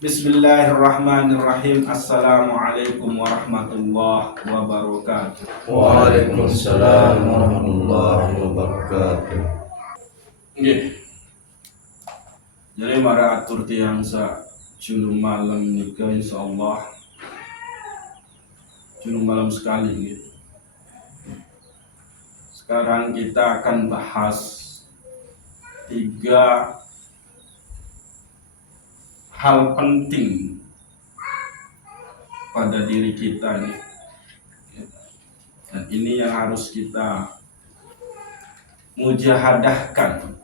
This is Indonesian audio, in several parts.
Bismillahirrahmanirrahim. Assalamualaikum warahmatullahi wabarakatuh. Waalaikumsalam warahmatullahi wabarakatuh. Nggih. Jadi mara atur tiang sa julung malam nika insyaallah julung malam sekali gitu. Sekarang kita akan bahas 3 hal penting pada diri kita ini. Dan ini yang harus kita mujahadahkan.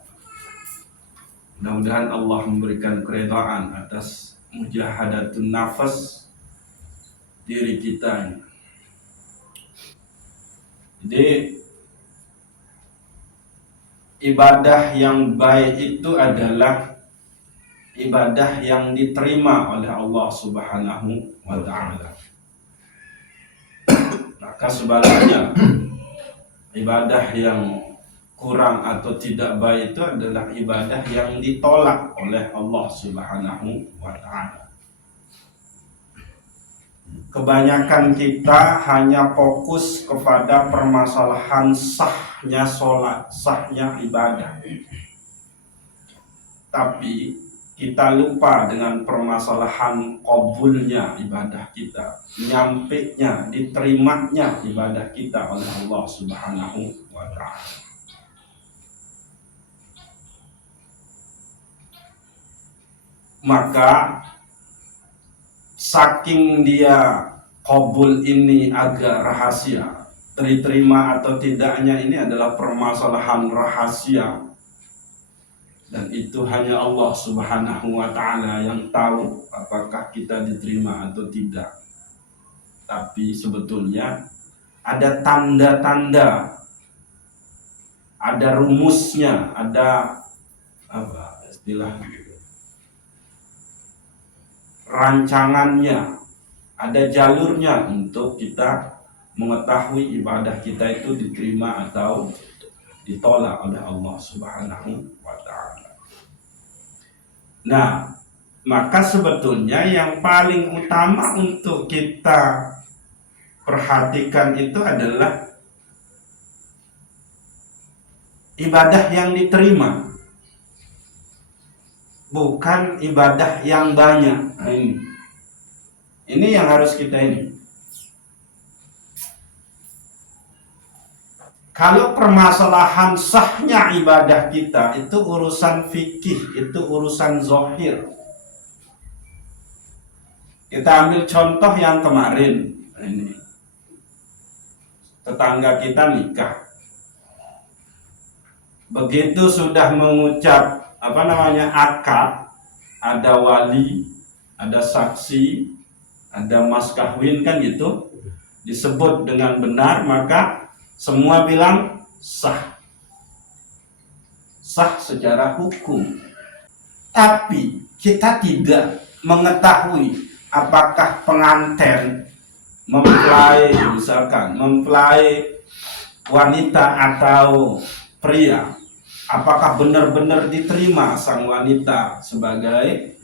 Mudah-mudahan Allah memberikan keredaan atas mujahadatun nafas diri kita ini. Jadi ibadah yang baik itu adalah ibadah yang diterima oleh Allah Subhanahu wa ta'ala. Maka sebaliknya ibadah yang kurang atau tidak baik itu adalah ibadah yang ditolak oleh Allah Subhanahu wa ta'ala. Kebanyakan kita hanya fokus kepada permasalahan sahnya sholat, sahnya ibadah. Tapi kita lupa dengan permasalahan qabulnya ibadah kita, nyampenya, diterimanya ibadah kita oleh Allah Subhanahu wa ta'ala. Maka saking dia qabul ini agak rahasia, diterima atau tidaknya ini adalah permasalahan rahasia. Dan itu hanya Allah Subhanahu wa ta'ala yang tahu apakah kita diterima atau tidak. Tapi sebetulnya ada tanda-tanda, ada rumusnya, ada apa istilahnya, rancangannya, ada jalurnya untuk kita mengetahui ibadah kita itu diterima atau ditolak oleh Allah Subhanahu wa ta'ala. Nah, maka sebetulnya yang paling utama untuk kita perhatikan itu adalah ibadah yang diterima, bukan ibadah yang banyak. Nah, ini yang harus kita ini. Kalau permasalahan sahnya ibadah kita itu urusan fikih, itu urusan zahir. Kita ambil contoh yang kemarin. Ini tetangga kita nikah. Begitu sudah mengucap akad, ada wali, ada saksi, ada mas kawin kan gitu, disebut dengan benar, maka semua bilang sah. Sah secara hukum. Tapi kita tidak mengetahui apakah pengantin mempelai, misalkan mempelai wanita atau pria, apakah benar-benar diterima sang wanita sebagai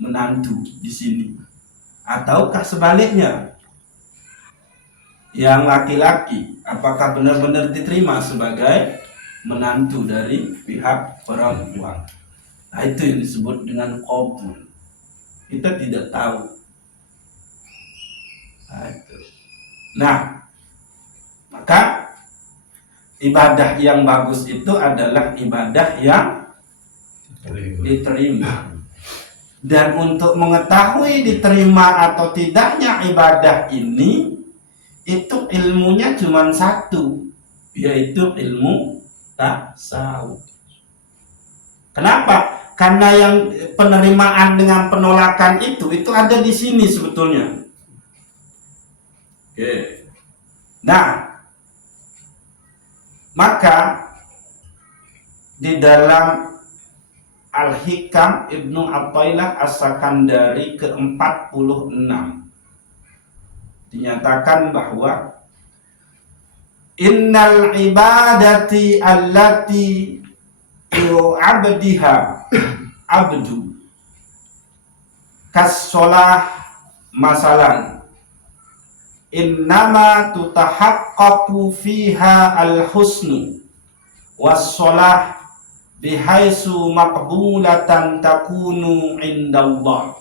menantu di sini, ataukah sebaliknya, yang laki-laki apakah benar-benar diterima sebagai menantu dari pihak perempuan. Nah, itu yang disebut dengan qabul. Kita tidak tahu. Nah, maka ibadah yang bagus itu adalah ibadah yang diterima. Dan untuk mengetahui diterima atau tidaknya ibadah ini, itu ilmunya cuma satu, yaitu ilmu tasawuf. Kenapa? Karena yang penerimaan dengan penolakan itu ada di sini sebetulnya. Oke. Nah, maka di dalam Al-Hikam Ibnu Athaillah As-Sakandari ke-46 dinyatakan bahwa innal ibadati allati yu'abdiha abdu Kas-sholah masalan, innama tutahaqqaqu fiha al-husnu was-sholah bihaisu maqbulatan takunu indallah.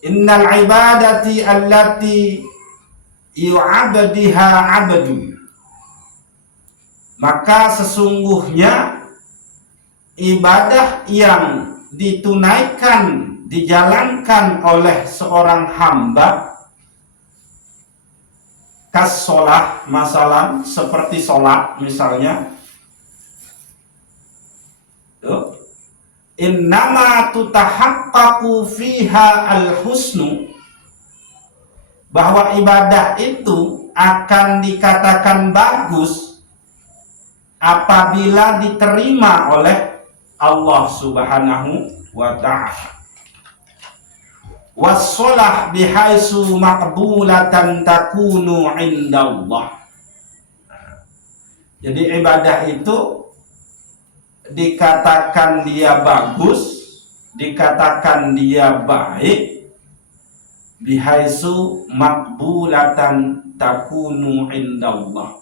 Innal ibadati allati yu'abdiha abdu, maka sesungguhnya ibadah yang ditunaikan, dijalankan oleh seorang hamba, kas sholah masalah, seperti sholat misalnya, innama tutahaqqaqu fiha al-husnu, bahwa ibadah itu akan dikatakan bagus apabila diterima oleh Allah Subhanahu wa ta'ala. Was-sholah bihaisu maqbulatan takunu indallah. Jadi ibadah itu dikatakan dia bagus, dikatakan dia baik, bihaisu maqbulatan takunu indallah,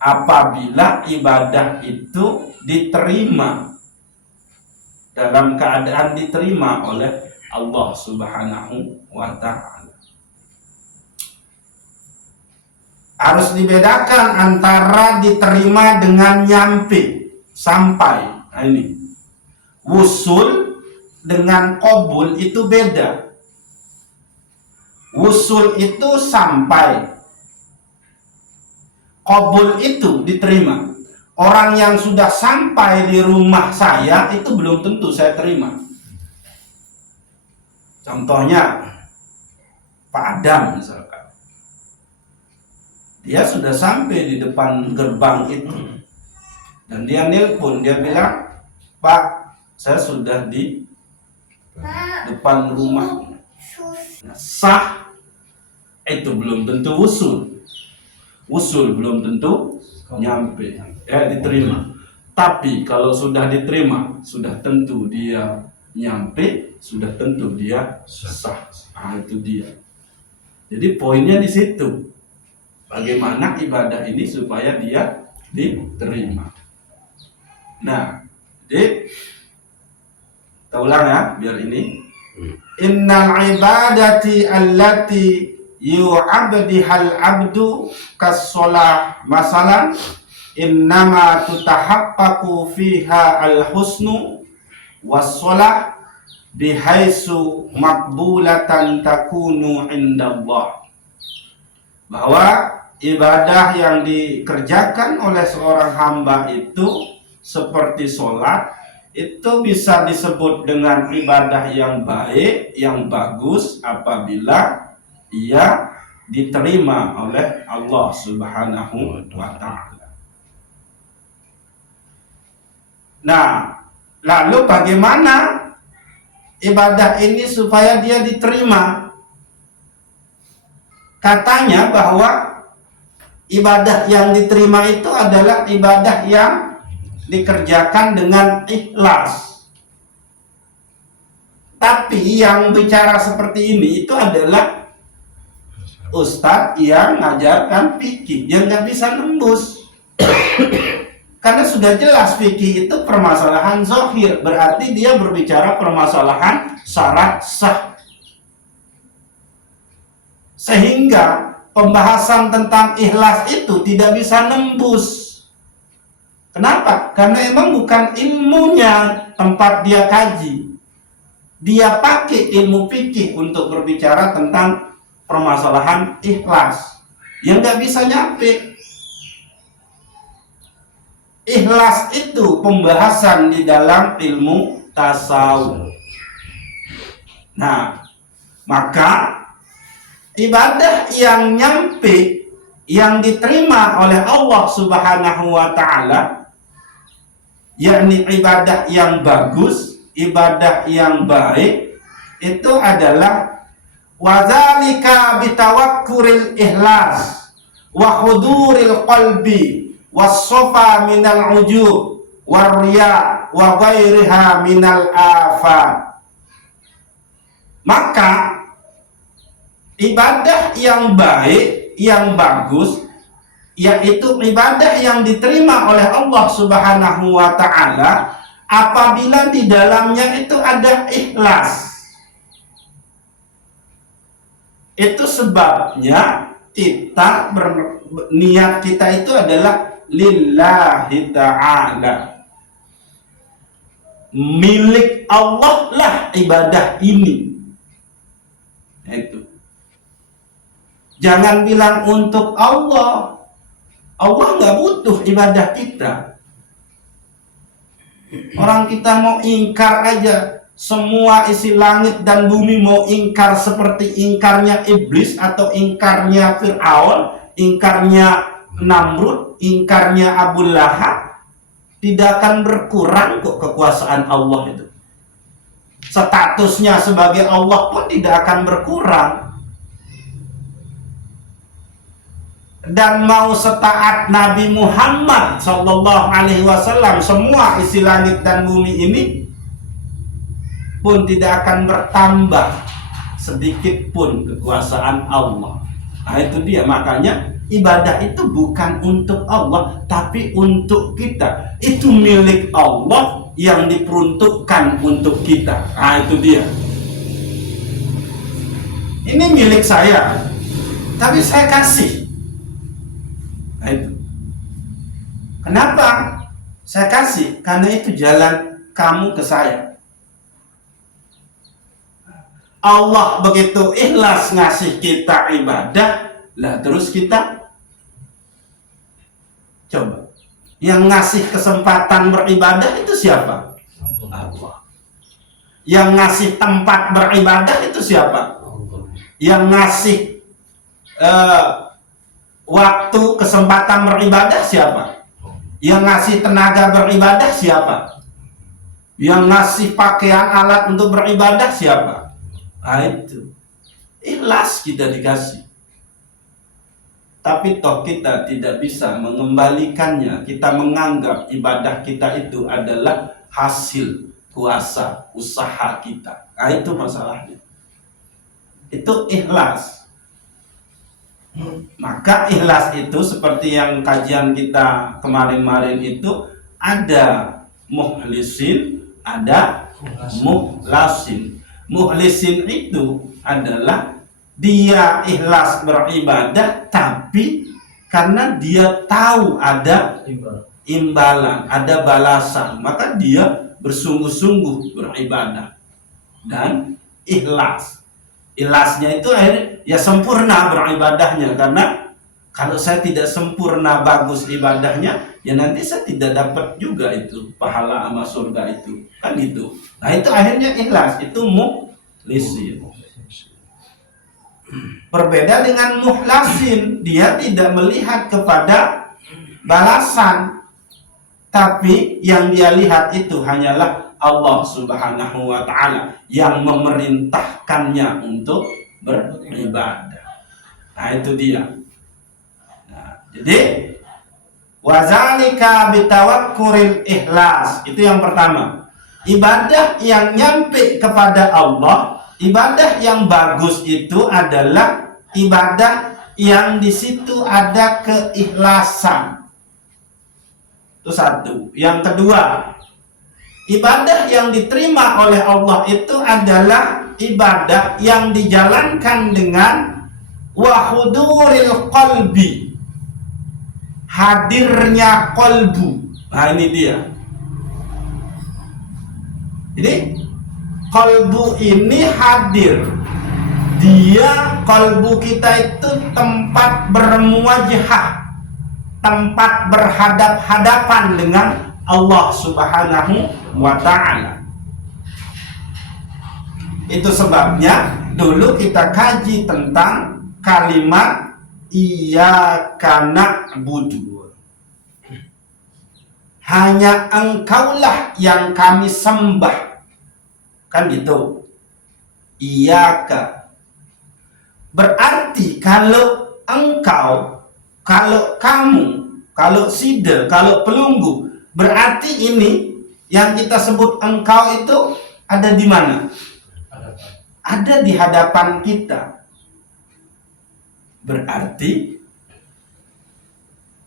apabila ibadah itu diterima, dalam keadaan diterima oleh Allah Subhanahu wa ta'ala. Harus dibedakan antara diterima dengan nyampe, sampai. Nah, ini wusul dengan qabul itu beda. Wusul itu sampai, qabul itu diterima. Orang yang sudah sampai di rumah saya itu belum tentu saya terima. Contohnya Pak Adam misalkan, dia sudah sampai di depan gerbang itu, dan dia nelpon, dia bilang, Pak, saya sudah di depan rumah. Nah, sah itu belum tentu wusul. Wusul belum tentu nyampe, diterima. Tapi kalau sudah diterima, sudah tentu dia nyampe, sudah tentu dia sah. Itu dia. Jadi poinnya di situ. Bagaimana ibadah ini supaya dia diterima. Nah, jadi kita ulang ya, biar ini. Innal ibadati allati yu'abdihal abdu kas-sholah masalan, innama tutahaqqaqu fiha al-husnu was-sholah bihaisu maqbulatan takunu indallah. Bahwa ibadah yang dikerjakan oleh seorang hamba itu seperti sholat, itu bisa disebut dengan ibadah yang baik, yang bagus apabila ia diterima oleh Allah Subhanahu wa ta'ala. Nah, lalu bagaimana ibadah ini supaya dia diterima? Katanya bahwa ibadah yang diterima itu adalah ibadah yang dikerjakan dengan ikhlas. Tapi yang bicara seperti ini itu adalah ustadz yang ngajarkan fikih, yang nggak bisa nembus. Karena sudah jelas fikih itu permasalahan zahir, berarti dia berbicara permasalahan syarat sah. Sehingga pembahasan tentang ikhlas itu tidak bisa nembus. Kenapa? Karena emang bukan ilmunya tempat dia kaji. Dia pakai ilmu fikih untuk berbicara tentang permasalahan ikhlas yang nggak bisa nyampe. Ikhlas itu pembahasan di dalam ilmu tasawuf. Nah, maka ibadah yang nyampe, yang diterima oleh Allah Subhanahu wa ta'ala, yakni ibadah yang bagus, ibadah yang baik, itu adalah wadzalika bitawakkuril ikhlas wa huduril qalbi was-safa minal ujub war riya wa ghairiha minal afat. Maka ibadah yang baik, yang bagus, yaitu ibadah yang diterima oleh Allah Subhanahu wa ta'ala apabila di dalamnya itu ada ikhlas. Itu sebabnya kita niat kita itu adalah lillahi ta'ala. Milik Allah lah ibadah ini. Itu. Jangan bilang untuk Allah. Allah nggak butuh ibadah kita. Orang kita mau ingkar aja, semua isi langit dan bumi mau ingkar seperti ingkarnya iblis atau ingkarnya Fir'aun, ingkarnya Namrud, ingkarnya Abu Lahab, tidak akan berkurang kok kekuasaan Allah itu. Statusnya sebagai Allah pun tidak akan berkurang. Dan mau setaat Nabi Muhammad Sallallahu Alaihi Wasallam, semua isi langit dan bumi ini pun tidak akan bertambah sedikit pun kekuasaan Allah. Nah itu dia, makanya ibadah itu bukan untuk Allah tapi untuk kita. Itu milik Allah yang diperuntukkan untuk kita. Nah itu dia. Ini milik saya, tapi saya kasih. Nah itu. Kenapa saya kasih? Karena itu jalan kamu ke saya. Allah begitu ikhlas ngasih kita ibadah, lah terus kita coba. Yang ngasih kesempatan beribadah itu siapa? Allah. Yang ngasih tempat beribadah itu siapa? Yang ngasih waktu kesempatan beribadah siapa? Yang ngasih tenaga beribadah siapa? Yang ngasih pakaian alat untuk beribadah siapa? Nah itu ikhlas kita dikasih. Tapi toh kita tidak bisa mengembalikannya. Kita menganggap ibadah kita itu adalah hasil kuasa usaha kita. Nah itu masalahnya. Itu ikhlas. Maka ikhlas itu seperti yang kajian kita kemarin-marin itu, ada mukhlisin, ada mukhlasin. Mukhlisin itu adalah dia ikhlas beribadah tapi karena dia tahu ada imbalan, ada balasan, maka dia bersungguh-sungguh beribadah dan ikhlas. Ikhlasnya itu akhirnya ya sempurna beribadahnya, karena kalau saya tidak sempurna bagus ibadahnya, ya nanti saya tidak dapat juga itu pahala sama surga itu, kan itu. Nah itu akhirnya ikhlas, itu mukhlisin. Berbeda dengan mukhlasin, dia tidak melihat kepada balasan, tapi yang dia lihat itu hanyalah Allah Subhanahu wa ta'ala yang memerintahkannya untuk beribadah. Nah itu dia. Nah, jadi wazalika bitawakkuril ikhlas, itu yang pertama. Ibadah yang nyampe kepada Allah, ibadah yang bagus itu adalah ibadah yang di situ ada keikhlasan. Itu satu. Yang kedua, ibadah yang diterima oleh Allah itu adalah ibadah yang dijalankan dengan wahuduril qalbi, hadirnya qalbu. Nah ini dia. Jadi qalbu ini hadir. Dia, qalbu kita itu tempat bermuwajahah, tempat berhadap-hadapan dengan Allah Subhanahu wa ta'ala. Itu sebabnya dulu kita kaji tentang kalimat iyyaka na'budu. Hanya engkaulah yang kami sembah. Kan gitu. Iyyaka. Berarti kalau engkau, kalau kamu, kalau sida, kalau pelunggu, berarti ini Yang kita sebut engkau itu ada di mana? Ada di hadapan kita. Berarti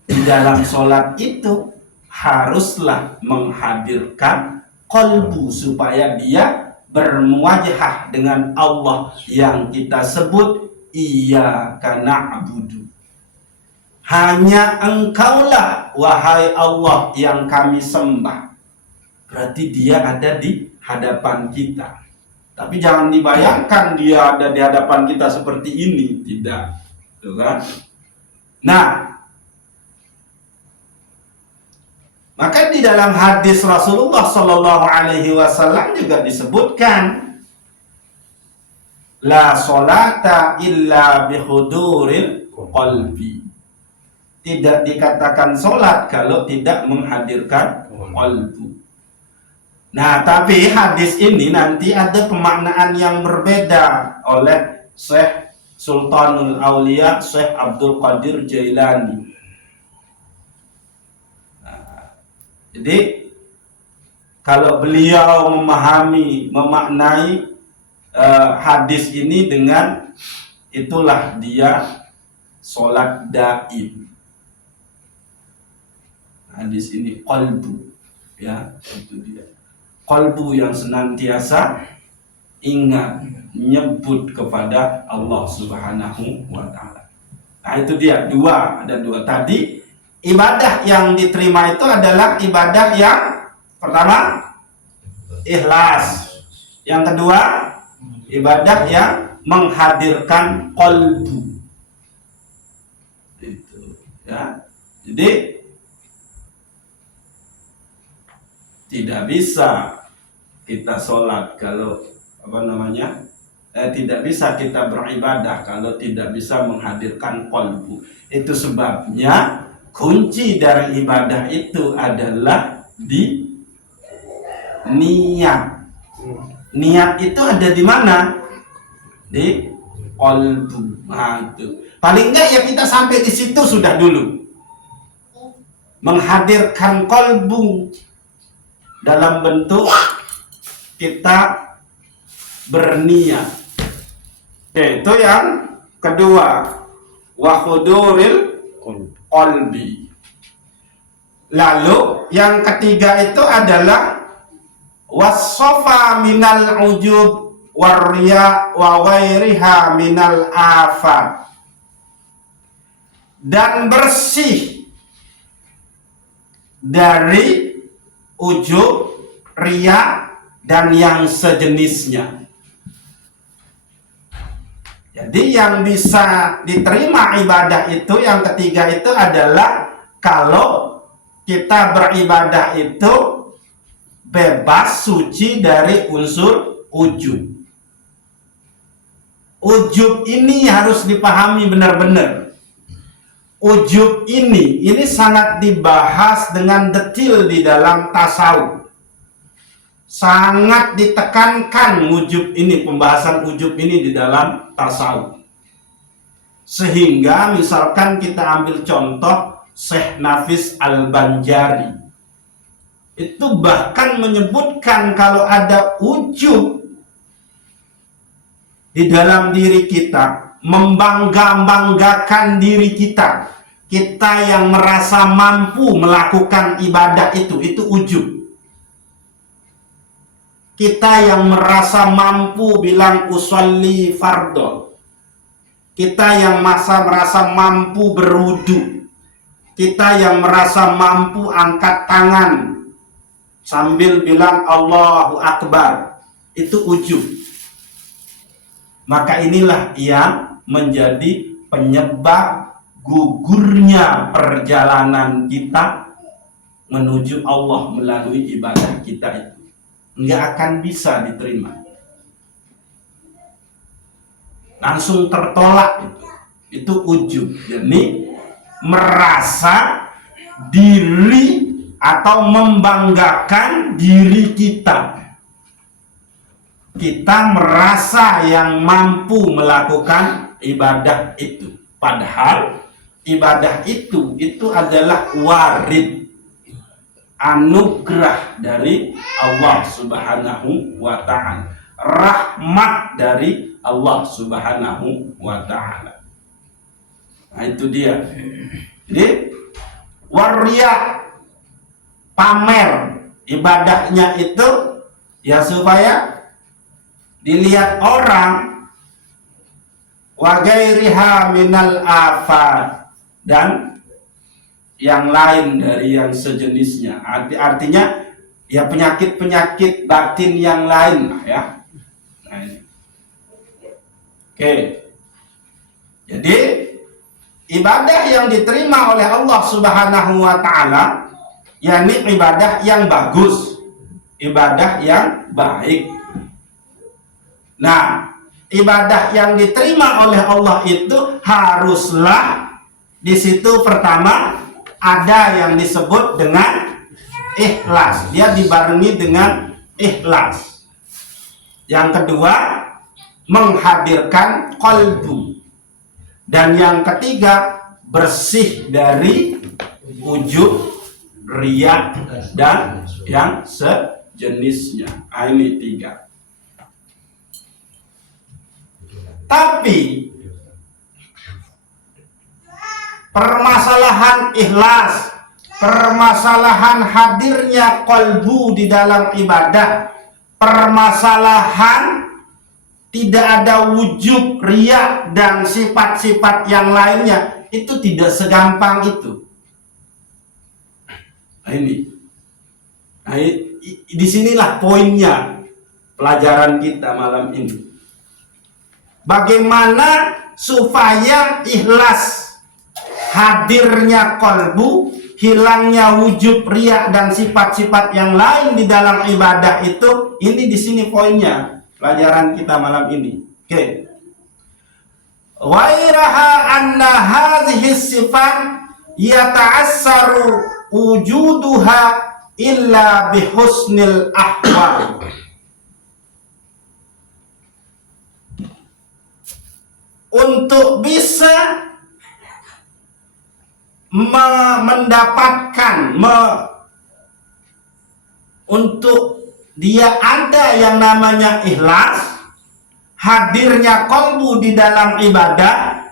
di dalam sholat itu haruslah menghadirkan qalbu supaya dia bermuwajahah dengan Allah yang kita sebut iyyaka na'budu. Hanya engkaulah wahai Allah yang kami sembah. Berarti dia ada di hadapan kita. Tapi jangan dibayangkan dia ada di hadapan kita seperti ini, tidak. Tuh kan? Nah, maka di dalam hadis Rasulullah Shallallahu Alaihi Wasallam juga disebutkan, la sholata illa bihuduril qalbi. Tidak dikatakan sholat kalau tidak menghadirkan qalbu. Nah, tapi hadis ini nanti ada pemaknaan yang berbeda oleh Syekh Sultanul Aulia, Syekh Abdul Qadir Jailani. Nah, jadi kalau beliau memaknai hadis ini dengan itulah dia sholat daim. Hadis ini qalbu, ya, itu dia. Qalbu yang senantiasa ingat menyebut kepada Allah Subhanahu wa Ta'ala. Nah, itu dia ada dua. Tadi ibadah yang diterima itu adalah ibadah yang pertama ikhlas. Yang kedua ibadah yang menghadirkan qalbu. Itu ya. Jadi tidak bisa kita sholat kalau tidak bisa kita beribadah kalau tidak bisa menghadirkan qalbu. Itu sebabnya kunci dari ibadah itu adalah di niat. Niat itu ada di mana? Di qalbu. Nah, itu. Paling enggak ya kita sampai di situ sudah dulu. Menghadirkan qalbu dalam bentuk kita berniat. Itu yang kedua, wa huduril qalbi. Lalu yang ketiga itu adalah wassafa minal ujub warriya wa wairiha minal afat. Dan bersih dari ujub, riya, dan yang sejenisnya. Jadi yang bisa diterima ibadah itu yang ketiga itu adalah kalau kita beribadah itu bebas suci dari unsur ujub. Ujub ini harus dipahami benar-benar. Ujub ini sangat dibahas dengan detail di dalam tasawuf. Sangat ditekankan pembahasan ujub ini di dalam tasawuf. Sehingga misalkan kita ambil contoh Syekh Nafis Al-Banjari. Itu bahkan menyebutkan kalau ada ujub di dalam diri kita, membangga-banggakan diri kita yang merasa mampu melakukan ibadah itu ujub. Kita yang merasa mampu bilang usolli fardhu, kita yang merasa mampu berwudu, kita yang merasa mampu angkat tangan sambil bilang Allahu Akbar, itu ujub. Maka inilah yang menjadi penyebab gugurnya perjalanan kita menuju Allah melalui ibadah kita itu. Nggak akan bisa diterima. Langsung tertolak itu ujub. Jadi merasa diri atau membanggakan diri kita. Kita merasa yang mampu melakukan ibadah itu. Padahal ibadah itu adalah warid. anugerah dari Allah Subhanahu wa ta'ala, rahmat dari Allah Subhanahu wa ta'ala. Nah, itu dia. Jadi waria, pamer ibadahnya itu ya supaya dilihat orang, wa gairiha minal afat, dan yang lain dari yang sejenisnya. Artinya ya penyakit-penyakit batin yang lain lah ya. Nah, ini. Oke. Jadi ibadah yang diterima oleh Allah Subhanahu wa ta'ala yakni ibadah yang bagus, ibadah yang baik. Nah, ibadah yang diterima oleh Allah itu haruslah di situ pertama ada yang disebut dengan ikhlas. Dia dibarengi dengan ikhlas. Yang kedua, menghadirkan qalbu. Dan yang ketiga, bersih dari ujub, riya, dan yang sejenisnya. Ini 3. Tapi permasalahan ikhlas, permasalahan hadirnya qalbu di dalam ibadah, permasalahan tidak ada wujud, riya, dan sifat-sifat yang lainnya, itu tidak segampang itu. Nah, ini. Nah, disinilah poinnya pelajaran kita malam ini. Bagaimana supaya ikhlas, hadirnya qalbu, hilangnya wujud, riya, dan sifat-sifat yang lain di dalam ibadah itu, ini di sini poinnya pelajaran kita malam ini. Oke. Wairaha anna hadhihi sifat yata'assaru wujuduha illa bihusnil ahwal. Untuk bisa mendapatkan untuk dia ada yang namanya ikhlas, hadirnya qalbu di dalam ibadah,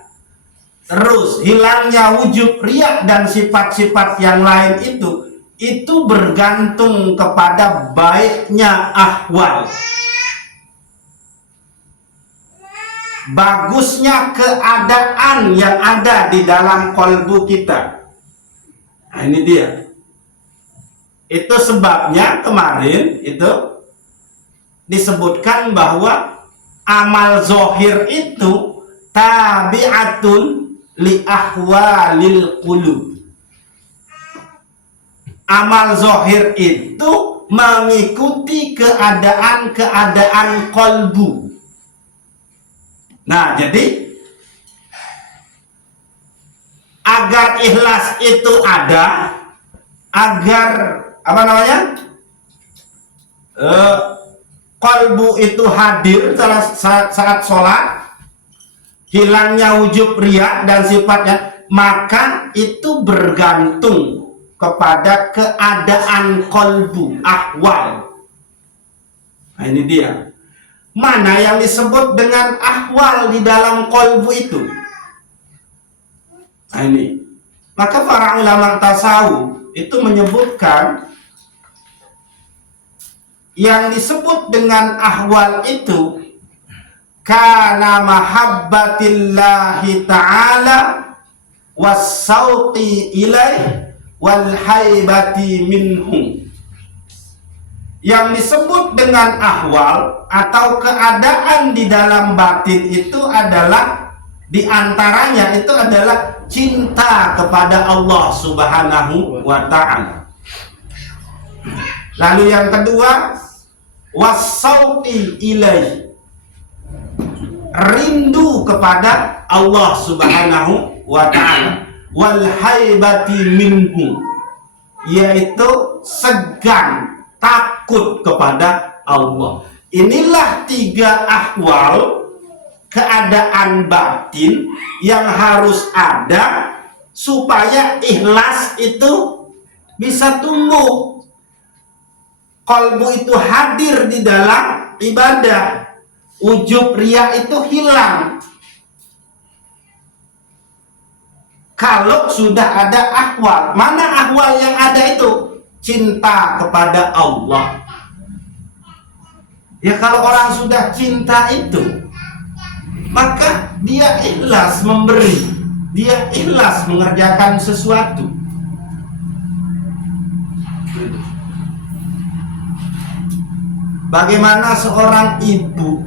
terus hilangnya wujud, riya, dan sifat-sifat yang lain itu bergantung kepada baiknya ahwal, bagusnya keadaan yang ada di dalam qalbu kita. Nah, ini dia. Itu sebabnya kemarin itu disebutkan bahwa amal zohir itu tabi'atun li ahwalil qulub. Amal zohir itu mengikuti keadaan-keadaan qalbu. Nah, jadi agar ikhlas itu ada, agar qalbu itu hadir saat sholat, hilangnya wujud, riya, dan sifatnya, maka itu bergantung kepada keadaan qalbu, ahwal. Nah, ini dia. Mana yang disebut dengan ahwal di dalam qalbu itu? Nah, ini. Maka para ulama tasawuf itu menyebutkan yang disebut dengan ahwal itu kana mahabbatillahi ta'ala was-sauqi ilaih wal haibati minhum. Yang disebut dengan ahwal atau keadaan di dalam batin itu adalah, di antaranya itu adalah cinta kepada Allah Subhanahu wa ta'ala. Lalu yang kedua, was-sauqi ilaih, rindu kepada Allah Subhanahu wa ta'ala, wal haibati minhu, yaitu segan, takut kepada Allah. Inilah 3 ahwal keadaan batin yang harus ada supaya ikhlas itu bisa tumbuh, Qalbu itu hadir di dalam ibadah, ujub riya itu hilang. Kalau sudah ada ahwal, mana ahwal yang ada itu? Cinta kepada Allah. Ya kalau orang sudah cinta itu, maka dia ikhlas memberi, dia ikhlas mengerjakan sesuatu. Bagaimana seorang ibu,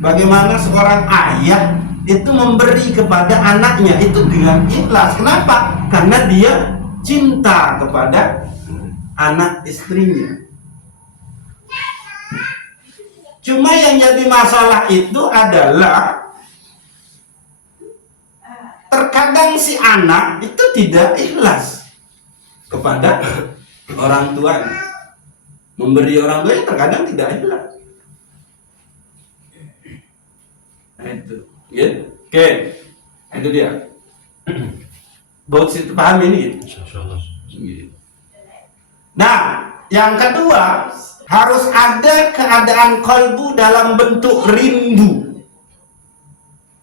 bagaimana seorang ayah itu memberi kepada anaknya itu dengan ikhlas. Kenapa? Karena dia cinta kepada anak istrinya. Cuma yang jadi masalah itu adalah terkadang si anak itu tidak ikhlas kepada orang tuanya. Memberi orang tua terkadang tidak ikhlas. Itu, ya? Oke, itu dia. Buat situ paham ini. Gitu. Nah, yang kedua harus ada keadaan qalbu dalam bentuk rindu.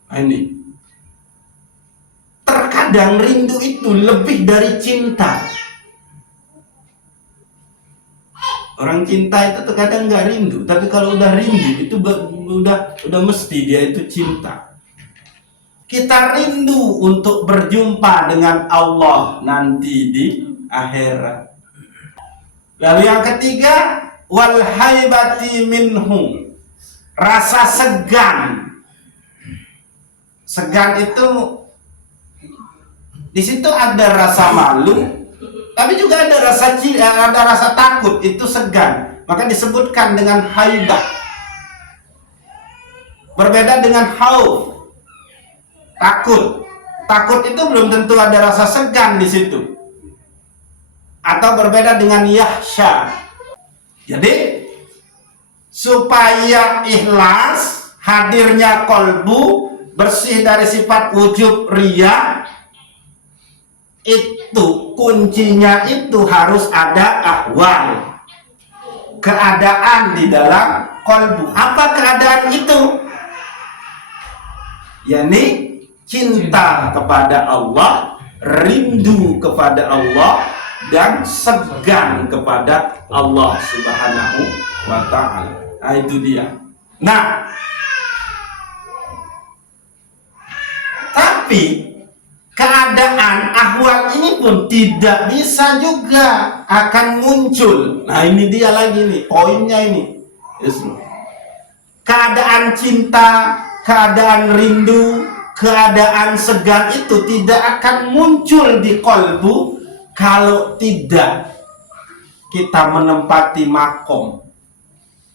Nah, ini. Terkadang rindu itu lebih dari cinta. Orang cinta itu terkadang nggak rindu, tapi kalau udah rindu itu udah mesti dia itu cinta. Kita rindu untuk berjumpa dengan Allah nanti di akhirat. Lalu yang ketiga, wal haibati minhum, rasa segan. Segan itu di situ ada rasa malu, tapi juga ada rasa takut, itu segan. Maka disebutkan dengan haibah. Berbeda dengan khauf, takut. Takut itu belum tentu ada rasa segan di situ. Atau berbeda dengan yahsya. Jadi supaya ikhlas, hadirnya qalbu, bersih dari sifat wujub riya, itu kuncinya itu harus ada ahwal, keadaan di dalam qalbu. Apa keadaan itu? yakni cinta kepada Allah, rindu kepada Allah, dan segan kepada Allah Subhanahu wa ta'ala. Nah, itu dia. Nah, tapi keadaan ahwal ini pun tidak bisa juga akan muncul. Nah, ini dia lagi nih, poinnya ini. Keadaan cinta, keadaan rindu, keadaan segan itu tidak akan muncul di qalbu kalau tidak kita menempati makom,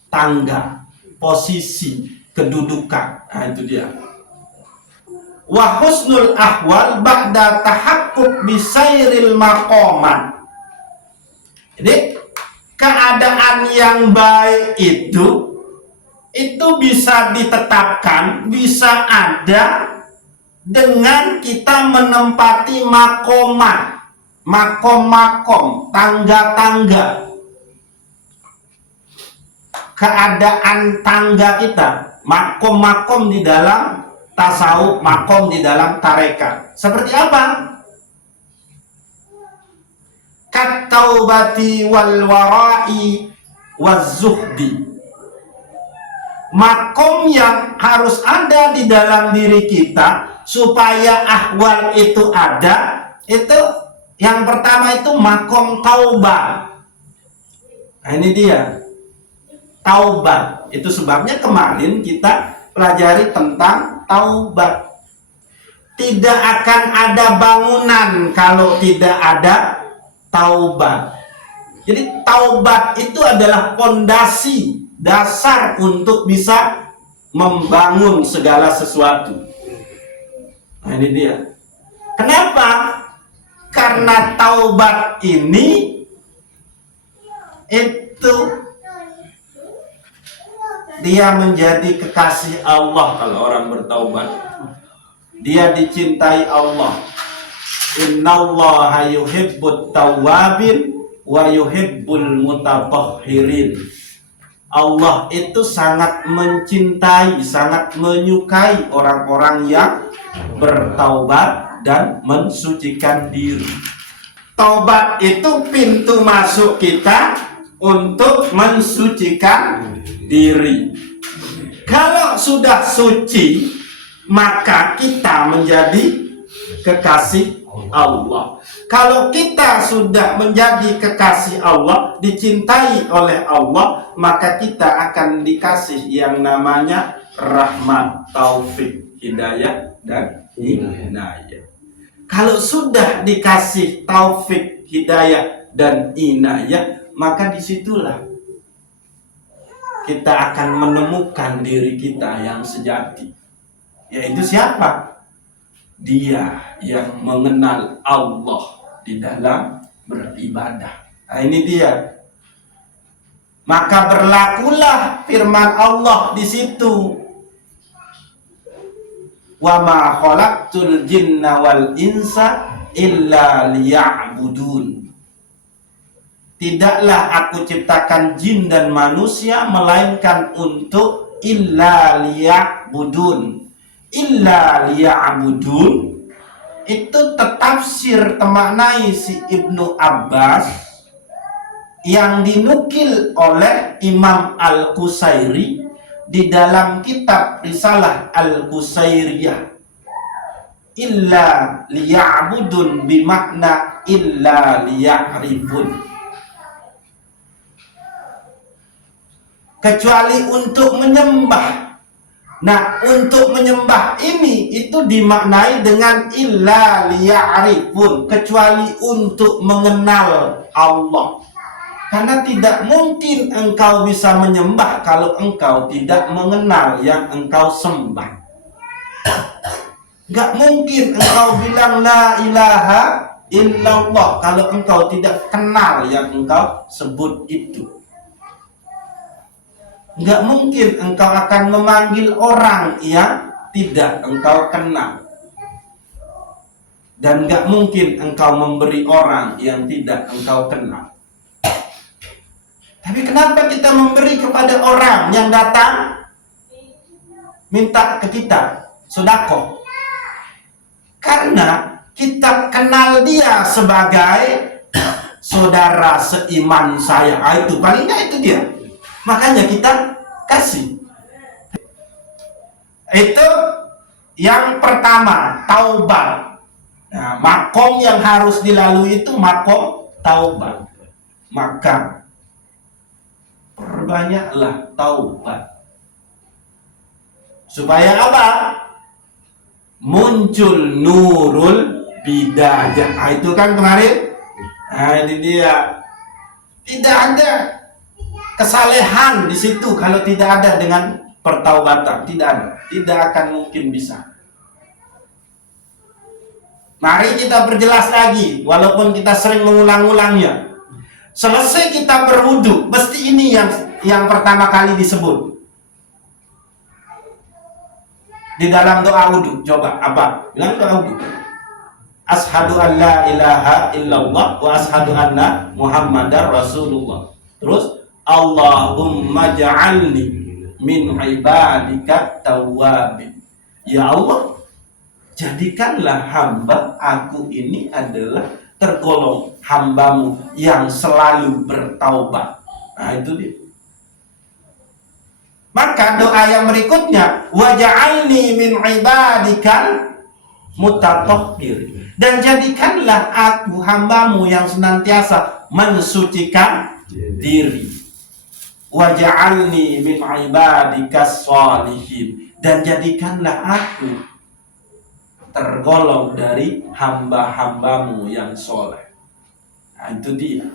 tangga, posisi, kedudukan. Nah, itu dia. Wa husnul ahwal ba'da tahaqquk bisairil maqamat. Jadi keadaan yang baik itu bisa ditetapkan, bisa ada dengan kita menempati makomat, makom-makom, tangga-tangga. Keadaan tangga kita, makom-makom di dalam tasawuf, makom di dalam tarekat. Seperti apa? Kat-taubati wal wara'i waz zuhdi. Makom yang harus ada di dalam diri kita supaya ahwal itu ada, itu yang pertama itu makom taubat. Nah, ini dia taubat. Itu sebabnya kemarin kita pelajari tentang taubat. Tidak akan ada bangunan kalau tidak ada taubat. Jadi taubat itu adalah fondasi, dasar untuk bisa membangun segala sesuatu. Nah, ini dia. Kenapa? Karena taubat ini itu dia menjadi kekasih Allah. Kalau orang bertaubat, dia dicintai Allah. Innallaha yuhibbut tawwabin wa yuhibbul mutatahhirin. Allah itu sangat mencintai, sangat menyukai orang-orang yang bertaubat dan mensucikan diri. Taubat itu pintu masuk kita untuk mensucikan diri. Kalau sudah suci, maka kita menjadi kekasih Allah. Kalau kita sudah menjadi kekasih Allah, dicintai oleh Allah, maka kita akan dikasih yang namanya rahmat, taufik, hidayah, dan inayah. Kalau sudah dikasih taufik, hidayah, dan inayah, maka disitulah kita akan menemukan diri kita yang sejati. Yaitu siapa? Dia yang mengenal Allah di dalam beribadah. Nah, ini dia. Maka berlakulah firman Allah di situ. Wa ma khalaqtul jinna wal insa illa liya'budun. Tidaklah aku ciptakan jin dan manusia melainkan untuk illa liya'budun. Illa liya'budun itu tafsir temaknai si Ibnu Abbas yang dinukil oleh Imam Al-Qusairi di dalam kitab Risalah Al-Qusairiyah. Illa liya'budun bimakna illa liya'rifun, kecuali untuk menyembah. Nah, untuk menyembah ini itu dimaknai dengan illa liya'rifun, kecuali untuk mengenal Allah. Karena tidak mungkin engkau bisa menyembah kalau engkau tidak mengenal yang engkau sembah. Gak mungkin engkau bilang la ilaha illallah kalau engkau tidak kenal yang engkau sebut itu. Nggak mungkin engkau akan memanggil orang yang tidak engkau kenal. Dan nggak mungkin engkau memberi orang yang tidak engkau kenal. Tapi kenapa kita memberi kepada orang yang datang minta ke kita sedekah? Karena kita kenal dia sebagai saudara seiman saya. Itu paling nggak itu dia. Makanya kita kasih. Itu yang pertama, taubat. Nah, makom yang harus dilalui itu makom taubat. Maka perbanyaklah taubat. Supaya apa? Muncul nurul bidayah. Itu kan kemarin. Nah, ini dia. Tidak ada kesalehan di situ kalau tidak ada dengan pertaubatan. Tidak akan mungkin bisa. Mari kita perjelas lagi, walaupun kita sering mengulang-ulangnya. Selesai kita berwudu, mesti ini yang pertama kali disebut di dalam doa wudu. Coba apa? Bilang doa wudu. Ashhadu an la ilaha illallah wa ashhadu anna Muhammadar Rasulullah. Terus Allahumma ja'alni min ibadika tawwabin. Ya Allah, jadikanlah hamba aku ini adalah tergolong hambamu yang selalu bertaubat. Nah, itu dia. Maka doa yang berikutnya, waj'alni min ibadikal mutatahhir. Dan jadikanlah aku hambamu yang senantiasa mensucikan diri. Waj'alni min ibadikas shalihin. Dan jadikanlah aku tergolong dari hamba-hambamu yang soleh. Nah, itu dia.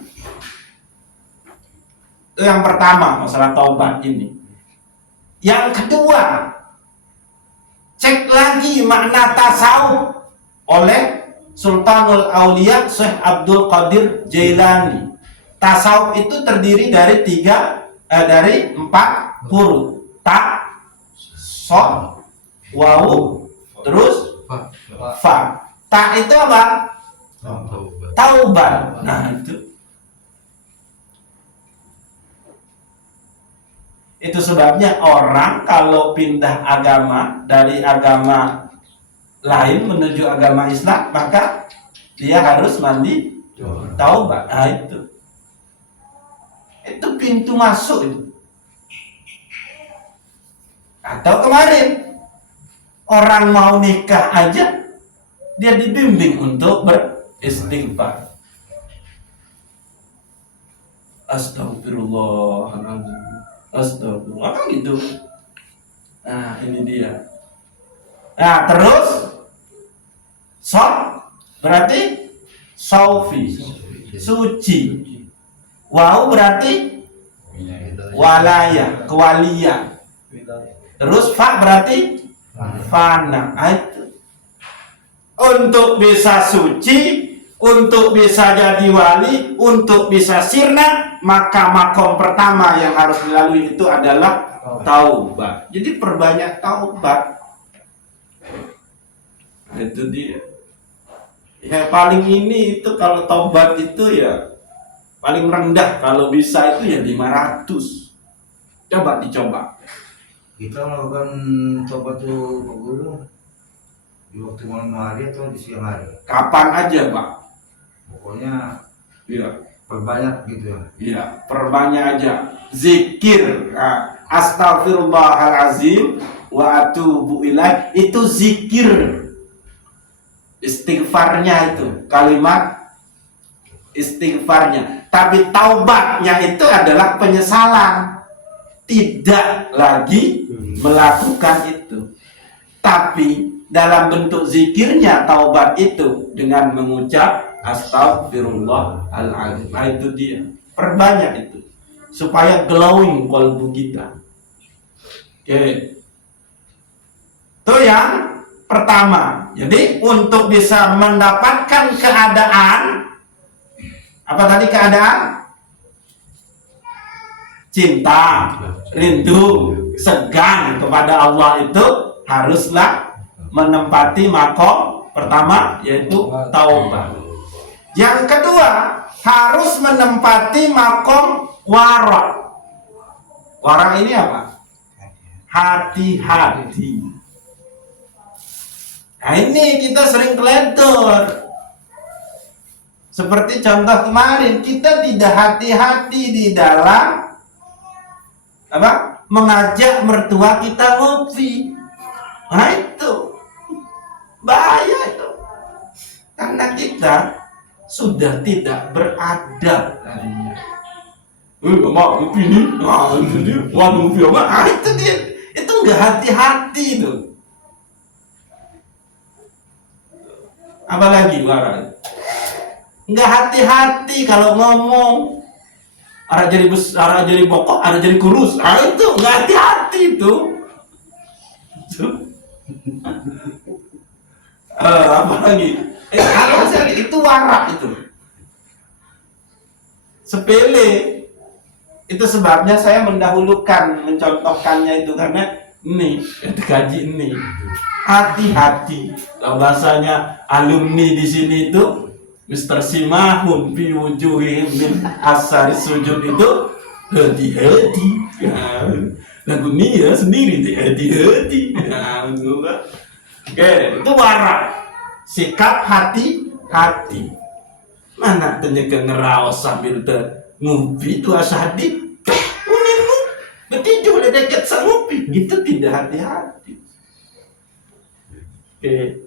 Itu yang pertama, masalah taubat ini. Yang kedua, cek lagi makna tasawuf oleh Sultanul Aulia Syekh Abdul Qadir Jailani. Tasawuf itu terdiri dari dari 4 huruf. Ta, so, wawu, terus fa. Ta itu apa? Taubat. Nah, itu. Itu sebabnya orang kalau pindah agama dari agama lain menuju agama Islam, maka dia harus mandi taubat. Nah, itu pintu masuk itu. Atau kemarin orang mau nikah aja dia dibimbing untuk beristighfar. Astagfirullahaladzim, astagfirullah, kan gitu. Nah, ini dia. Nah, terus berarti saufi, suci. Wau berarti walaya, kewalian. Terus fa berarti fana. Itu untuk bisa suci, untuk bisa jadi wali, untuk bisa sirna, maka makom pertama yang harus dilalui itu adalah taubat. Jadi perbanyak taubat. Itu dia. Yang paling ini itu kalau taubat itu ya paling rendah, kalau bisa itu ya 500. Coba dicoba. Kita melakukan taubat tuh Pak Guru di waktu malam hari atau di siang hari? Kapan aja, Pak. Pokoknya Iya. perbanyak gitu ya. Iya, perbanyak aja. Zikir. Nah, astagfirullahalazim wa atubu ilaih, itu zikir. Istighfarnya itu, kalimat istighfarnya. Tapi taubatnya itu adalah penyesalan. Tidak lagi melakukan itu. Tapi dalam bentuk zikirnya taubat itu dengan mengucap astagfirullahaladzim. Nah, itu dia. Perbanyak itu supaya glowing kalbu kita. Oke. Itu yang pertama. Jadi untuk bisa mendapatkan keadaan, apa tadi keadaan? Cinta, rindu, segan kepada Allah, itu haruslah menempati makom pertama, yaitu taubat. Yang kedua, harus menempati makom wara. Wara ini apa? Hati-hati. Nah, ini kita sering keledor. Seperti contoh kemarin, kita tidak hati-hati di dalam apa? Mengajak mertua kita ngopi. Nah, itu bahaya itu. Karena kita sudah tidak beradab tadinya. Mak ngopi nih. Nah, itu dia. Wah, ngopi apa? Ah, itu dia. Itu enggak hati-hati itu. Apalagi marah. Enggak hati-hati kalau ngomong. Ada jadi besar, ada jadi bokok, ada jadi kurus. Ah, itu enggak hati-hati itu. Apa lagi? Itu warak itu. Sepele. Itu sebabnya saya mendahulukan mencontohkannya itu, karena ini kaji ini. Hati-hati. Kalau bahasanya alumni di sini itu Mr. Simahun fi wujuhihim min asari sujud, itu hati-hati. Lagu ini ya sendiri tuh hati-hati. Oke, itu warak. Sikap hati-hati. Mana ternyata ngerawas sambil ngopi itu asadik. Unimu betul udah dekat sama ngopi. Itu tidak hati-hati. Oke.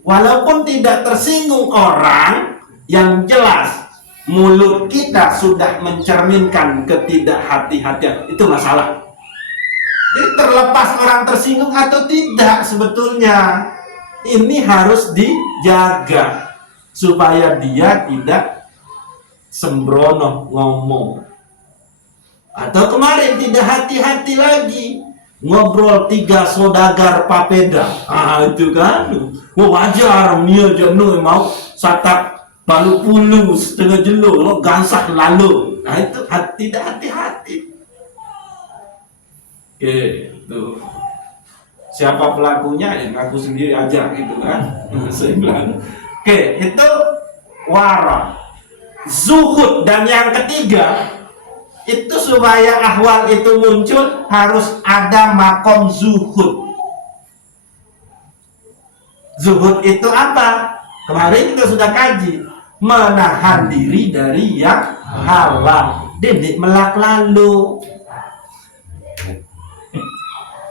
Walaupun tidak tersinggung orang, yang jelas mulut kita sudah mencerminkan ketidakhati-hatian. Itu masalah. Jadi terlepas orang tersinggung atau tidak, sebetulnya ini harus dijaga supaya dia tidak sembrono ngomong. Atau kemarin tidak hati-hati lagi, ngobrol 3 saudagar papeda. Ah, itu kan wajar dia jenuh mau satak balu pulu setengah jelo lo gansah lalu. Nah, itu tidak hati-hati. Oke, itu siapa pelakunya yang aku sendiri aja gitu kan. Saya bilang oke, itu wara, zuhud. Dan yang ketiga Itu supaya ahwal itu muncul harus ada makom zuhud. Zuhud itu apa? Kemarin kita sudah kaji, menahan diri dari yang halal. Dedik melak lalu.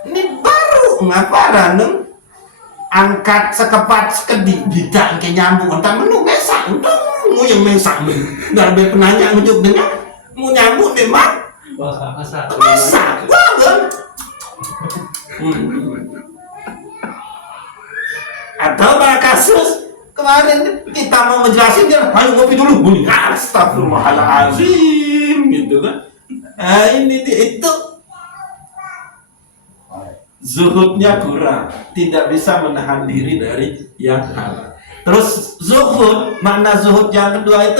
Ini baru ngaparan dong? Angkat sekepat sekedik bidang ke nyambung entah menu mesak mau yang mesak nggak ada penanya ngejuk dengan mau nyambung deh mak masak banget. Atau pada kasus kemarin kita mau menjelasin dia ayo ngopi dulu bunyi astagfirullahaladzim gitu kan. Nah, ini itu zuhudnya kurang, tidak bisa menahan diri dari yang halal. Terus zuhud, makna zuhud yang kedua itu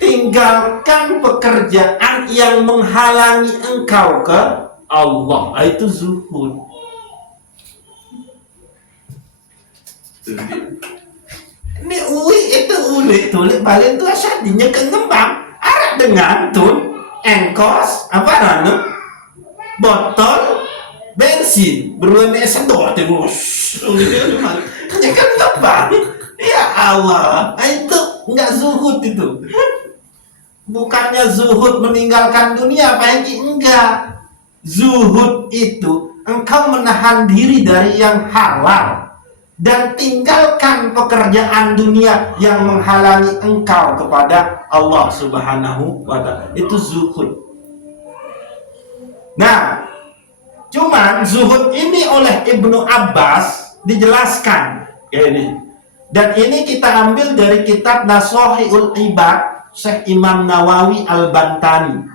tinggalkan pekerjaan yang menghalangi engkau ke Allah. Itu zuhud. Ini itu tulik balik itu asyadinya kengembang arah dengan tun engkos apa ranu botol bensin berwarna sedot terus hanya kan kembang. Ya Allah, itu nggak zuhud itu. Bukannya zuhud meninggalkan dunia apa yang enggak. Zuhud itu engkau menahan diri dari yang halal dan tinggalkan pekerjaan dunia yang menghalangi engkau kepada Allah Subhanahu wa ta'ala. Itu zuhud. Nah, cuman zuhud ini oleh Ibnu Abbas dijelaskan kayak ini. Dan ini kita ambil dari kitab Nashihul Ibad Syekh Imam Nawawi Al-Bantani.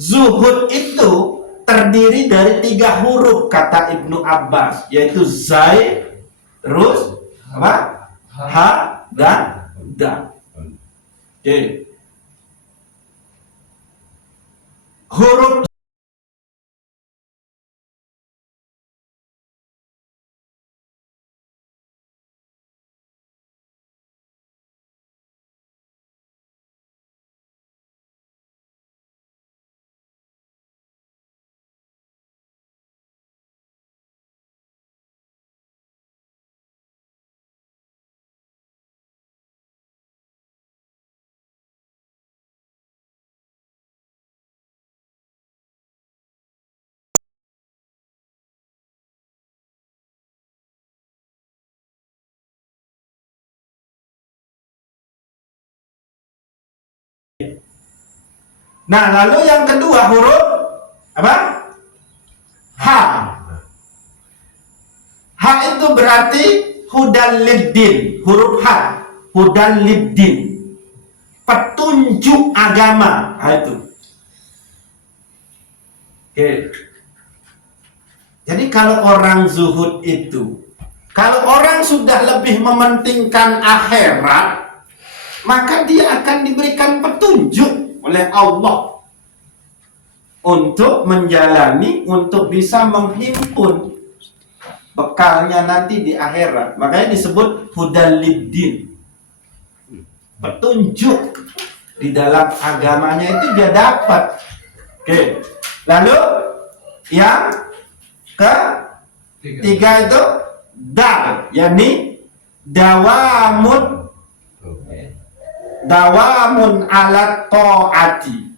Zuhud itu terdiri dari 3 huruf kata Ibnu Abbas, yaitu zai, terus apa? Ha dan da. Oke. Huruf Nah, lalu yang kedua huruf apa? Ha. Ha itu berarti hudal liddin. Huruf ha, hudal liddin. Petunjuk agama. Nah, itu. Oke. Jadi kalau orang zuhud itu, kalau orang sudah lebih mementingkan akhirat, maka dia akan diberikan petunjuk oleh Allah untuk menjalani, untuk bisa menghimpun bekalnya nanti di akhirat. Makanya disebut hudal liddin, petunjuk di dalam agamanya itu dia dapat. Oke. Lalu yang ketiga itu dal, yakni dawamun alat ta'ati.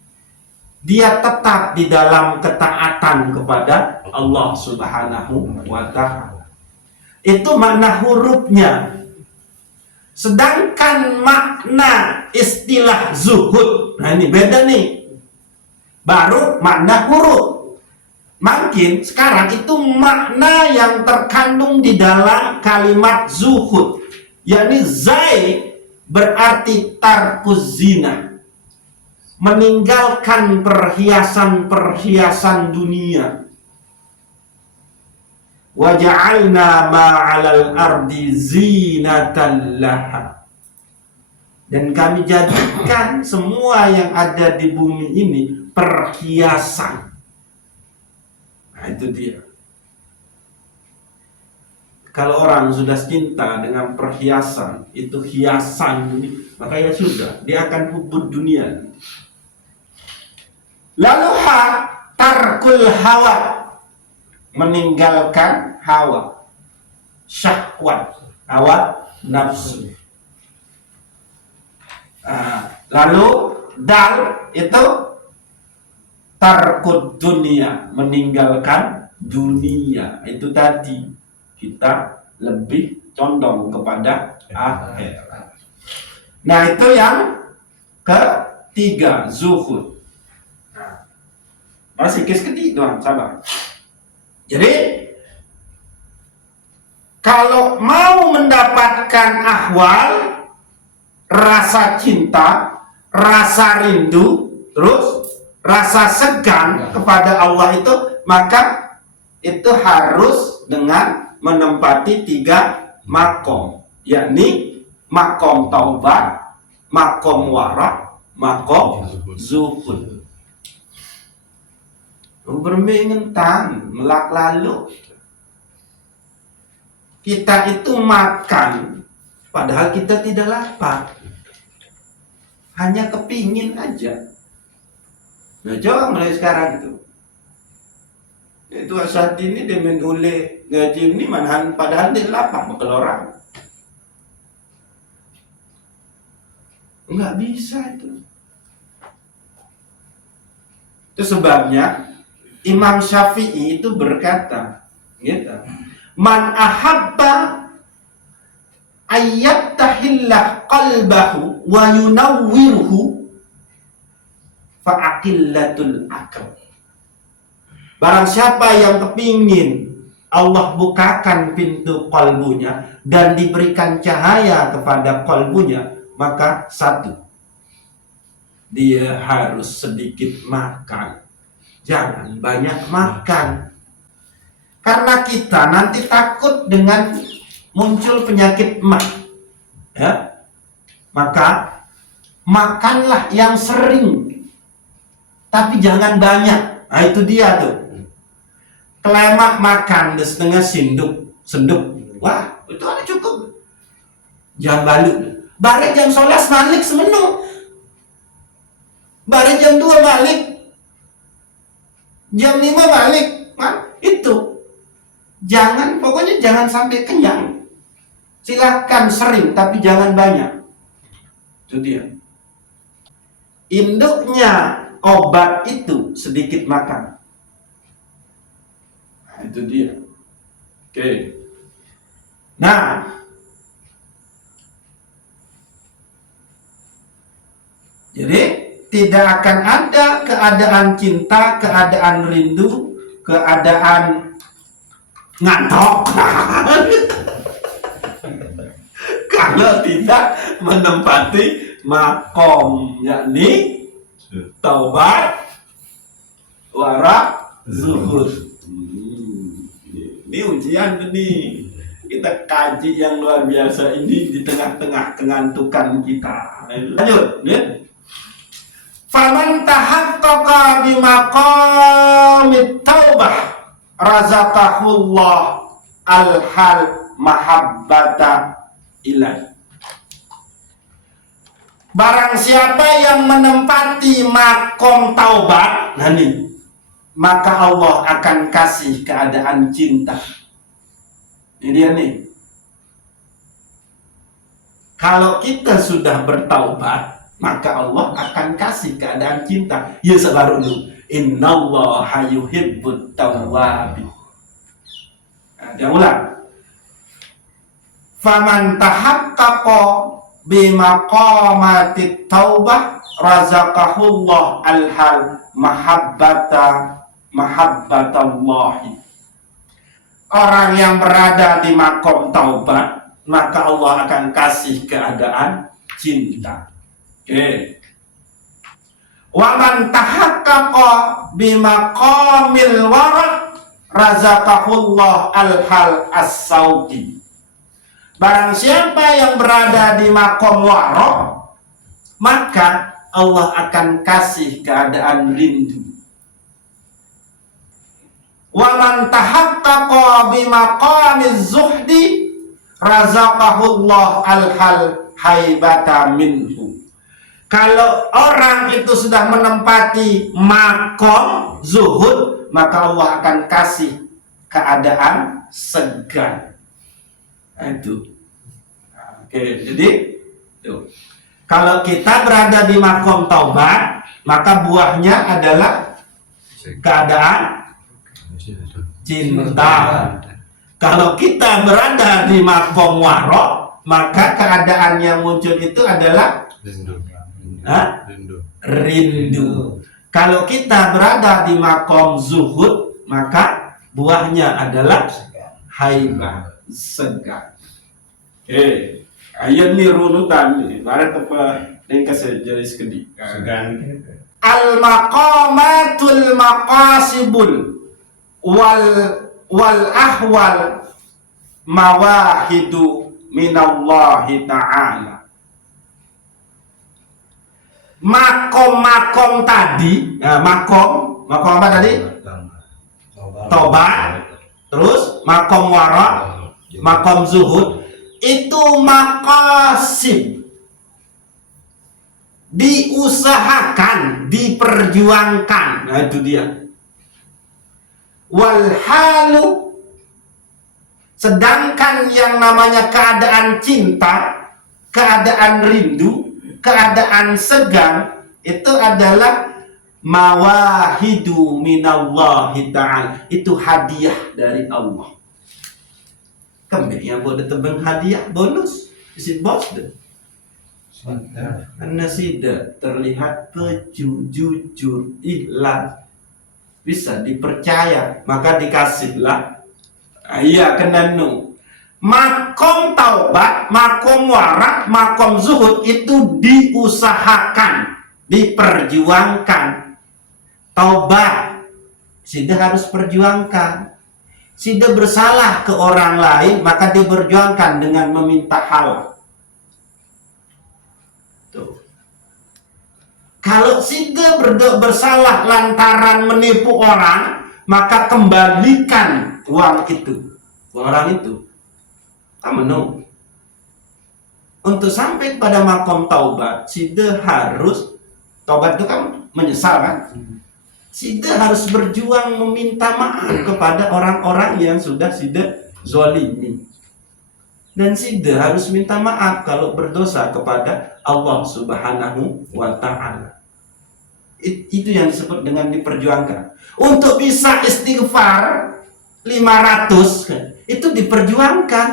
Dia tetap di dalam ketaatan kepada Allah Subhanahu wa ta'ala. Itu makna hurufnya. Sedangkan makna istilah zuhud, nah ini beda nih. Baru makna huruf. Makin sekarang itu makna yang terkandung di dalam kalimat zuhud, yakni zai berarti tarkuz zina, meninggalkan perhiasan-perhiasan dunia. Wa ja'alna ma'alal ardi zinatan laha. Dan kami jadikan semua yang ada di bumi ini perhiasan. Nah, itu dia. Kalau orang sudah cinta dengan perhiasan, itu hiasan ini, maka ya sudah, dia akan hubud dunia. Lalu tarkul hawa, meninggalkan hawa, syahwat, hawa nafsu. Lalu dal itu tarkud dunia, meninggalkan dunia. Itu tadi kita lebih condong kepada akhirat. Nah, itu yang ketiga, zuhud. Masih ketiga, sabar. Jadi kalau mau mendapatkan ahwal, rasa cinta, rasa rindu, terus rasa segan kepada Allah itu, maka itu harus dengan menempati 3 makom, yakni makom taubat, makom wara, makom zuhud. Bermingentang melak lalu kita itu makan padahal kita tidak lapar, hanya kepingin aja. Nah, coba mulai sekarang itu saat ini dia menoleh ngaji ini manahan padahal dia lapar bakal orang. Enggak bisa itu. Itu sebabnya Imam Syafi'i itu berkata, gitu, man ahabba ayyattahillah qalbahu wa yunawwiruhu fa'aqillatul akal. Barang siapa yang kepingin Allah bukakan pintu kalbunya dan diberikan cahaya kepada kalbunya, maka 1, dia harus sedikit makan. Jangan banyak makan. Karena kita nanti takut dengan muncul penyakit mah. Ya. Maka makanlah yang sering. Tapi jangan banyak. Nah, itu dia tuh. Kelemak makan setengah senduk. Wah, itu ada cukup. Jam balu. Bare jam 11 balik semenu. Bare jam 2 balik. Jam 5 balik. Nah, itu. Pokoknya jangan sampai kenyang. Silakan sering, tapi jangan banyak. Itu dia. Induknya obat itu sedikit makan. Nah, itu dia. Oke. Nah, jadi tidak akan ada keadaan cinta, keadaan rindu, keadaan ngantok kalau tidak menempati makom, yakni taubat, wara, zuhud. Ini ujian nih. Kita kaji yang luar biasa ini di tengah-tengah kengantukan kita. Lanjut, ya. Faman tahaqqaqa bi maqamit taubah razaqahullah al-hal mahabbata ilai. Barang siapa yang menempati makom taubat, maka Allah akan kasih keadaan cinta. Ini dia nih. Kalau kita sudah bertaubat, maka Allah akan kasih keadaan cinta. Ya sabar dulu. Innallaha yuhibbut tawwabin. Dia ulang. Faman tahaqqaqa bimaqamatit taubah razaqahullah al-hal mahabbatallahi. Orang yang berada di makom taubat, maka Allah akan kasih keadaan cinta. Oke. Wa man tahaqqaqa bimaqamil wara razaqahullah al-hal as-sauqi. Barang siapa yang berada di makom wara, maka Allah akan kasih keadaan rindu. Wa man tahaqqaqa bimaqamiz zuhdi razaqahullah al-hal haibata minhu. Kalau orang itu sudah menempati makom zuhud, maka Allah akan kasih keadaan segan. Itu. Oke, jadi tuh. Kalau kita berada di makom taubat, maka buahnya adalah keadaan cinta. Kalau kita berada di makom warok, maka keadaan yang muncul itu adalah rindu. Kalau kita berada di makom zuhud, maka buahnya adalah haibah, segan. Oke, ayat ni runutan ni, barat apa yang kasih jenis kedi. Segan. Al maqamatul maqasibul wal ahwal mawahidu minallahi ta'ala. Makom tadi, makom apa tadi? Tobat, terus makom wara, makom zuhud, itu maqasid, diusahakan, diperjuangkan. Nah itu dia. Wal halu, sedangkan yang namanya keadaan cinta, keadaan rindu, keadaan segan, itu adalah mawahidu minallahi ta'ala. Itu hadiah dari Allah. Kami yang boleh tebang hadiah bonus, isi bos deh. Karena tidak terlihat jujur, ikhlas, bisa dipercaya, maka dikasihlah. Iya kena nu. Makom taubat, makom warak, makom zuhud itu diusahakan, diperjuangkan. Taubat, sudah harus perjuangkan. Sudah bersalah ke orang lain, maka diperjuangkan dengan meminta halal. Tuh. Kalau sudah bersalah lantaran menipu orang, maka kembalikan uang itu ke orang itu. Kamu untuk sampai pada makom taubat, sudah harus, taubat itu kan menyesal kan? Sudah harus berjuang meminta maaf kepada orang-orang yang sudah zalimi. Dan sudah harus minta maaf kalau berdosa kepada Allah Subhanahu wa ta'ala. Itu yang disebut dengan diperjuangkan. Untuk bisa istighfar 500, itu diperjuangkan.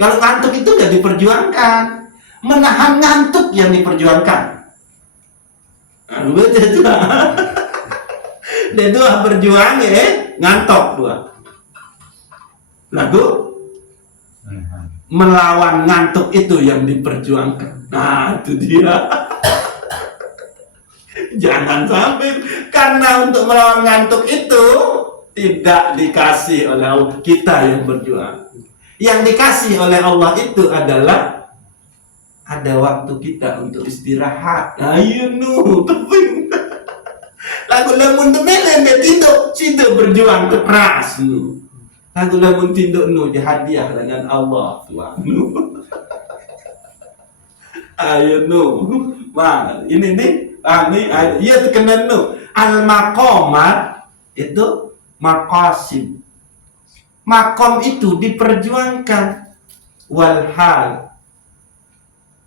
Kalau ngantuk itu nggak diperjuangkan, menahan ngantuk yang diperjuangkan. Dia dua berjuang ngantok dua. Lagu melawan ngantuk itu yang diperjuangkan. Nah itu dia. Jangan sampai karena untuk melawan ngantuk itu tidak dikasih oleh Allah, kita yang berjuang. Yang dikasih oleh Allah itu adalah ada waktu kita untuk istirahat. Ayo nu, teping. Lagu lamun demelen dia tinduk, situ berjuang keras nu. Lagu lamun tinduk nu hadiah dengan Allah Tuhan nu. Ayo nu. Wah, ini nih, iya terkena nu. Al maqamat itu maqasid. Makom itu diperjuangkan. Wal hal,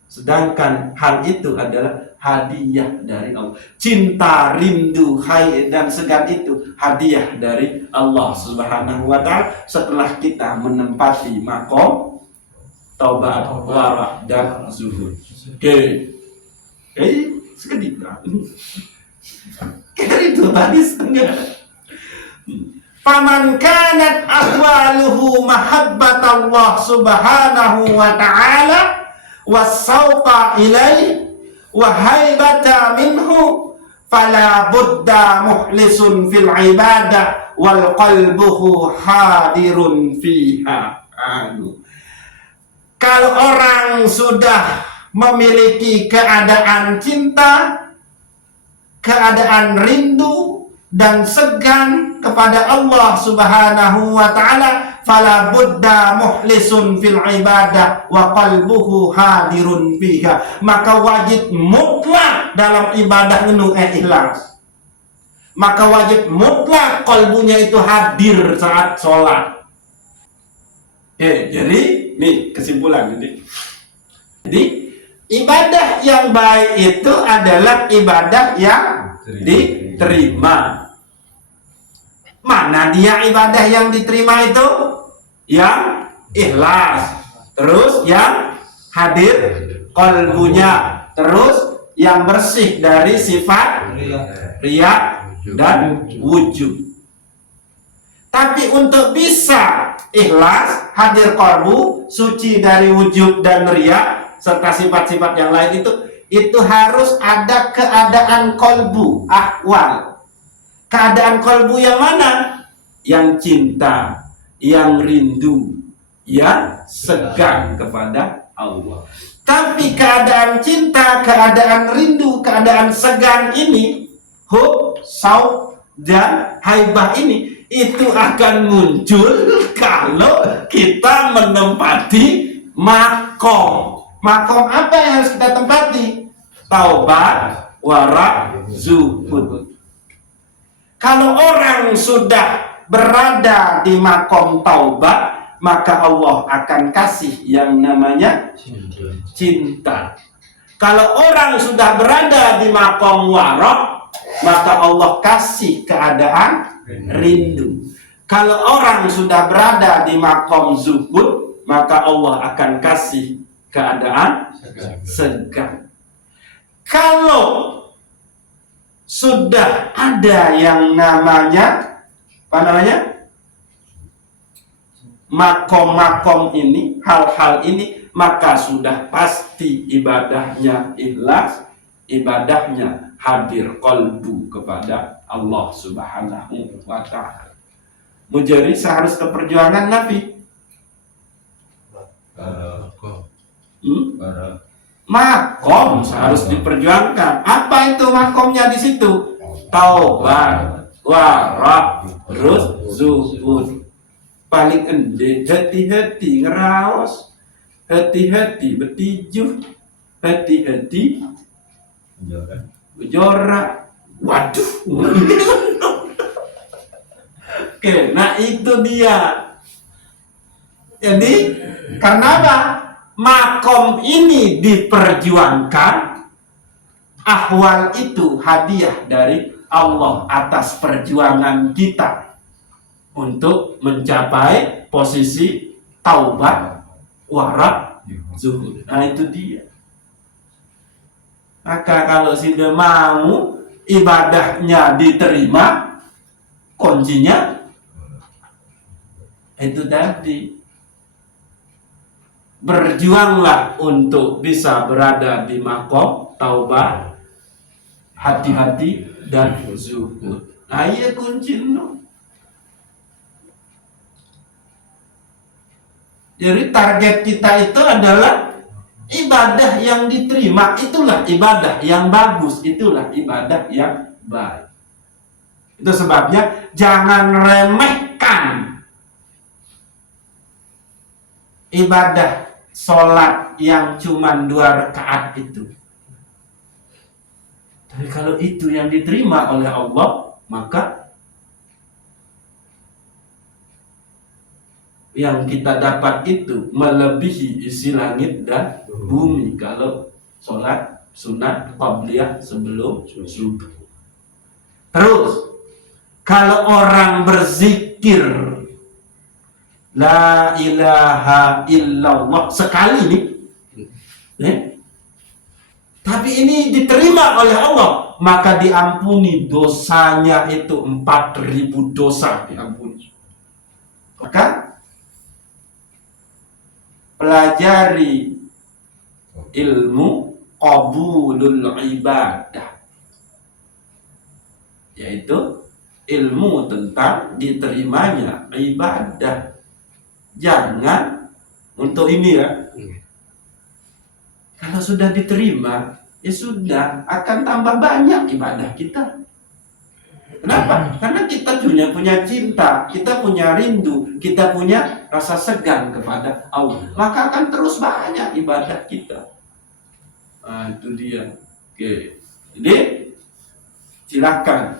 sedangkan hal itu adalah hadiah dari Allah. Cinta, rindu, hai dan segan itu hadiah dari Allah Subhanahu wa ta'ala setelah kita menempati makom taubat, wara dan zuhud. Oke. Sedikit. Kira itu tadi setengah. Faman kanat ahwaluhu mahabbat Allah Subhanahu wa ta'ala wasauqa ilaih wa haibata minhu fala budda mukhlisun fil ibadah wal qalbuhu hadirun fiha. Kalau orang sudah memiliki keadaan cinta, keadaan rindu dan segan kepada Allah Subhanahu wa ta'ala, fala budda mukhlisun fil ibadah wa qalbuhu hadirun fiha. Maka wajib mutlak dalam ibadah itu ikhlas. Maka wajib mutlak kalbunya itu hadir saat sholat. Jadi nih kesimpulan ini. Jadi ibadah yang baik itu adalah ibadah yang diterima. Mana dia ibadah yang diterima itu? Yang ikhlas, terus yang hadir kalbunya, terus yang bersih dari sifat riya dan wujud. Tapi untuk bisa ikhlas, hadir kalbu, suci dari wujud dan riya serta sifat-sifat yang lain itu harus ada keadaan kalbu, ahwal. Keadaan kalbu yang mana? Yang cinta, yang rindu, yang segan kepada Allah. Tapi keadaan cinta, keadaan rindu, keadaan segan ini, hub, sauk, dan haibah ini, itu akan muncul kalau kita menempati makom. Makom apa yang harus kita tempati? Taubat, wara, zuhud. Kalau orang sudah berada di makom taubat, maka Allah akan kasih yang namanya cinta. Kalau orang sudah berada di makom warok, maka Allah kasih keadaan rindu. Kalau orang sudah berada di makom zuhud, maka Allah akan kasih keadaan segan. Kalau sudah ada yang namanya makom-makom ini, hal-hal ini, maka sudah pasti ibadahnya ikhlas, ibadahnya hadir qalbu kepada Allah Subhanahu wa ta'ala. Mujari seharusnya perjuangan Nabi. Makom harus diperjuangkan. Apa itu makomnya di situ? Taubat, wara, terus zuhud. Paling endek hati-hati ngeraos, hati-hati betijuh, hati-hati jorak. Waduh. Oke, nah itu dia. Jadi karena apa? Makom ini diperjuangkan, ahwal itu hadiah dari Allah atas perjuangan kita untuk mencapai posisi taubat, wara, zuhud. Nah itu dia. Maka kalau sudah mau ibadahnya diterima, kuncinya itu tadi. Berjuanglah untuk bisa berada di makom taubat, hati-hati dan zuhud. Nah iya kuncinya. Jadi target kita itu adalah ibadah yang diterima. Itulah ibadah yang bagus, itulah ibadah yang baik. Itu sebabnya jangan remehkan ibadah sholat yang cuma 2 rakaat itu. Tapi kalau itu yang diterima oleh Allah, maka yang kita dapat itu melebihi isi langit dan bumi kalau sholat sunat qabliyah sebelum subuh. Terus kalau orang berzikir la ilaha illallah sekali nih, tapi ini diterima oleh Allah, maka diampuni dosanya itu 4.000 dosa diampuni. Maka pelajari ilmu qabulul ibadah, yaitu ilmu tentang diterimanya ibadah. Jangan untuk ini ya. Kalau sudah diterima, ya sudah akan tambah banyak ibadah kita. Kenapa? Karena kita punya cinta, kita punya rindu, kita punya rasa segan kepada Allah. Maka akan terus banyak ibadah kita. Nah, itu dia. Oke. Jadi silakan.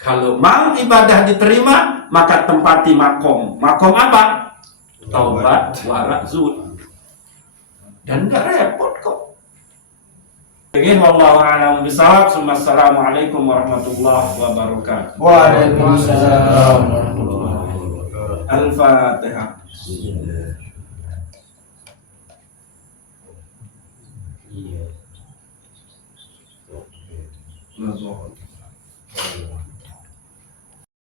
Kalau mau ibadah diterima, maka tempati makom. Makom apa? Taubat, warak, zuhud. Dan gak repot kok. Oke, wallahu a'lam bishawab. Assalamualaikum warahmatullahi wabarakatuh. Waalaikumsalam warahmatullahi wabarakatuh. Al-Fatihah. Iya. Nazar.